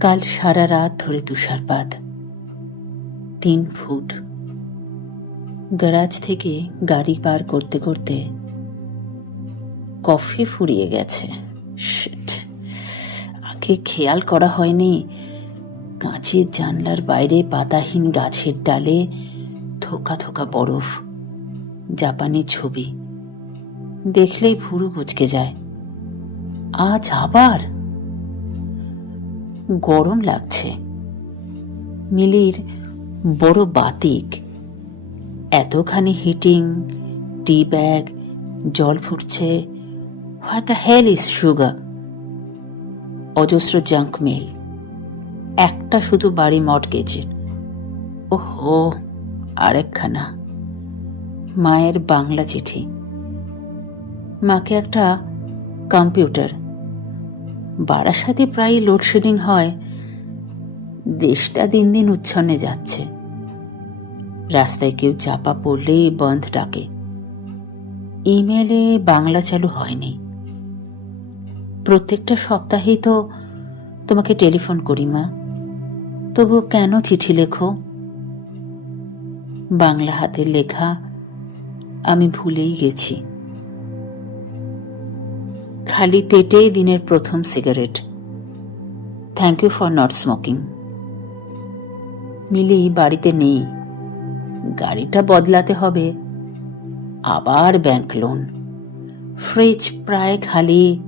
কাল সারা রাত ধরে তুষারপাত। তিন ফুট। গ্যারাজ থেকে গাড়ি পার করতে করতে কফি ফুরিয়ে গেছে! আগে খেয়াল করা হয়নি। কাঁচের জানলার বাইরে পাতাহীন গাছের ডালে থোকা থোকা বরফ। জাপানি ছবি। দেখলেই ভুরু কুচকে যায়। আজ আবার? গরম লাগছে। মিলির বড় বাতিক, এতখানি হিটিং টি ব্যাগ জল ফুটছে। What the hell is sugar অজস্র জাঙ্ক মেল একটা শুধু বাড়ি মট মর্টগেজের ওহো, আরেকখানা। মায়ের বাংলা চিঠি। মাকে একটা কম্পিউটার বারাসাতে প্রায় লোডশেডিং হয়। দেশটা দিন দিন উচ্ছন্নে যাচ্ছে। রাস্তায় কেউ চাপা পড়লেই বন্ধ ডাকে। ইমেলে বাংলা চালু হয়নি। প্রত্যেকটা সপ্তাহেই তো তোমাকে টেলিফোন করি, মা। তবু কেন চিঠি লেখো? বাংলা হাতের লেখা আমি ভুলেই গেছি। খালি পেটেই দিনের প্রথম cigarette. Thank you for not smoking Mili, বাড়িতে নেই। গাড়িটা বদলাতে হবে। আবার ব্যাংক লোন ফ্রিজ প্রায় খালি।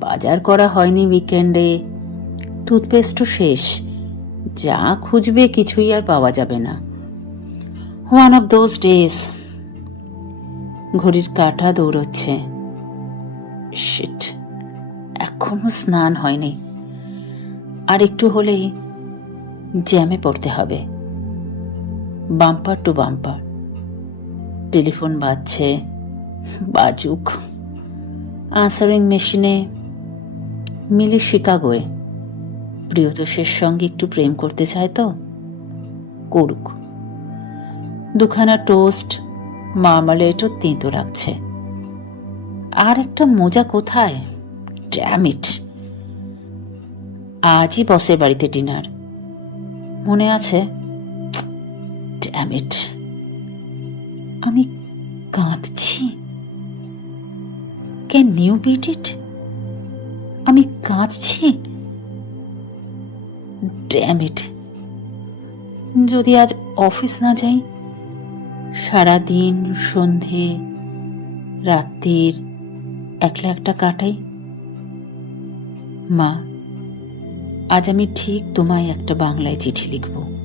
বাজার করা হয়নি উইকেন্ডে টুথপেস্টও শেষ। যা খুঁজবে কিছুই আর পাওয়া যাবে না। ওয়ান অফ দোজ ডেজ ঘড়ির কাঁটা দৌড়চ্ছে। শিট এখনও স্নান হয়নি। আর একটু হলেই জ্যামে পড়তে হবে। Bumper to bumper. টেলিফোন বাজছে। বাজুক। আনসারিং মেশিনে মিলি শিকাগোয়। প্রিয়তোষের সঙ্গে একটু প্রেম করতে চায় তো। করুক। দুখানা টোস্ট মার্মালেটও তেঁতো লাগছে। আর একটা মোজা কোথায়? ড্যামিট আজই বসের বাড়িতে ডিনার মনে আছে? ড্যামিট আমি কাঁদছি। ক্যান নিউ বিট ইট আমি কাঁদছি। ড্যামিট যদি আজ অফিস না যাই, সারাদিন, সন্ধে, রাত্রির একলা একটা কাটাই? মা আজ আমি ঠিক তোমায় একটা বাংলায় চিঠি লিখব।